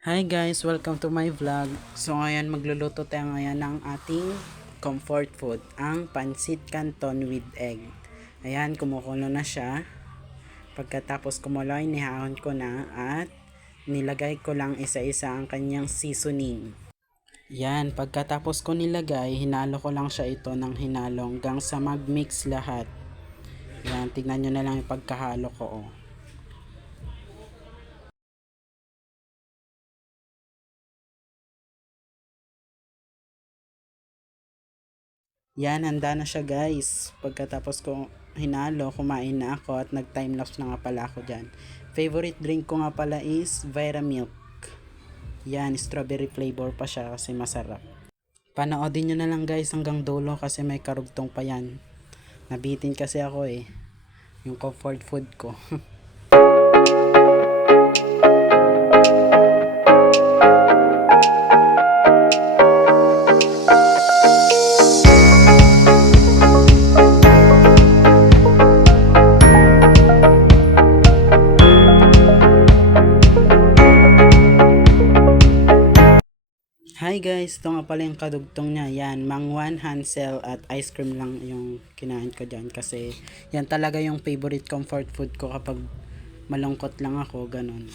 Hi guys, welcome to my vlog. So ngayon magluluto tayo ngayon ng ating comfort food, ang pancit canton with egg. Ayan, kumukulo na siya. Pagkatapos kumulo, inihahon ko na at nilagay ko lang isa-isa ang kanyang seasoning. Yan, pagkatapos ko nilagay, hinalo ko lang siya ito ng hinalo hanggang sa mag-mix lahat. Yan, tignan nyo na lang yung pagkahalo ko. Oh. Yan, handa na siya guys. Pagkatapos ko hinalo, kumain na ako at nag-timelapse na nga pala ako dyan. Favorite drink ko nga pala is Viramilk. Yan, strawberry flavor pa siya kasi masarap. Panoodin nyo na lang guys hanggang dulo kasi may karugtong pa yan. Nabitin kasi ako eh. Yung comfort food ko. Hi guys, ito nga pala yung kadugtong niya. Yan, Mangwan, Hansel at ice cream lang yung kinain ko dyan. Kasi yan talaga yung favorite comfort food ko kapag malungkot lang ako, ganun.